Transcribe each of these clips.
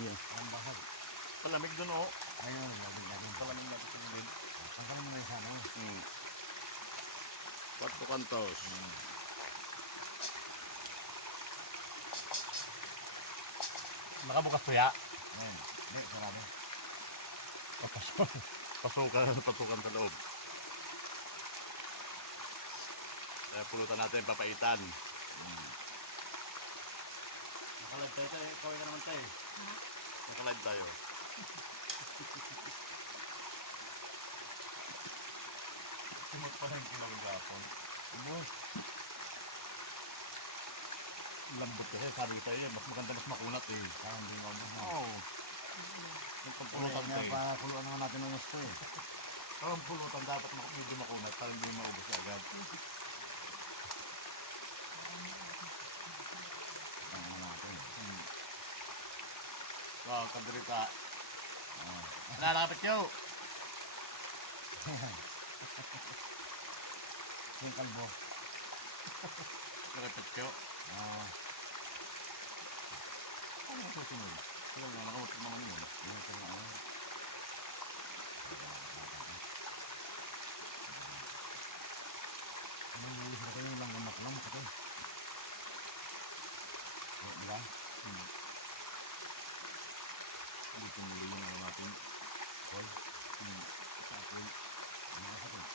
Yes. Ang bahag. Palamig doon oh. Ayun, labig natin. Palamig natin sa gilid. Pagkaroon mo na isa, no? Cuatro cantos. Nakabukas to ya? Ayun. Hindi, sarado. Pasukan sa loob. Kaya pulutan natin, papaitan. Nakalive tayo tayo, kawin ka naman tayo. Nakalive tayo. Simot pa rin kilawin kapon. Ubus. Lambot kasi, sabi ko tayo, mas maganda mas makunat eh. Parang hindi mo ubus, no? Oo. Yung pampulutan tayo. Napakuluan naman natin ng gusto, eh. Ang pulutan dapat medyo makunat para hindi maubos agad. Ano natin. Wow, kadrita. Nalapit nyo. Yung kalbo. Nalapit nyo. Ano ang susunod? Kaya nga, nakamot naman yun. Ano ito na, ano? Anong ulis na kayo lang gamak-lam sa kayo? O, diba? Dito muli yung ano natin. Hoy, Sa apoy. ano ka sa kayo?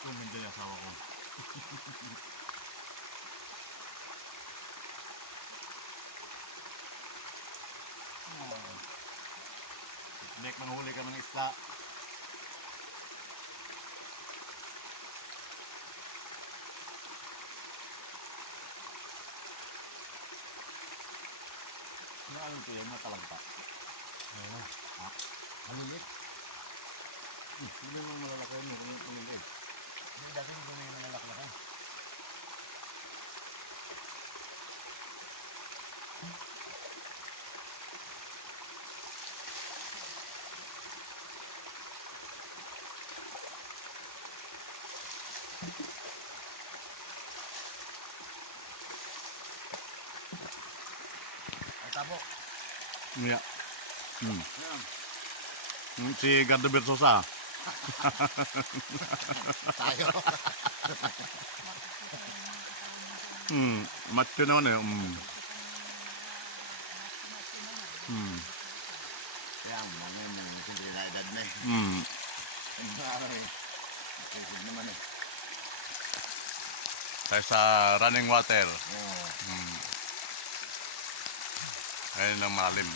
Comment dyan yung asawa ko. Nek, manghuli ka ng isda. Ano ito yan? Natalagpa. Oo. Malilit. Hindi naman malalaki yun. Kung hindi. Hindi, dati hindi na yung nalalak-lakan. Ay, tabo. Yeah. Yan. Si Gardo Bersosa. Tayo. Macho naman eh. Yan, mga yung hindi na edad na eh. Ang araw eh. Isip naman eh. Tayo sa running water. Oo. Ayun ang malalim.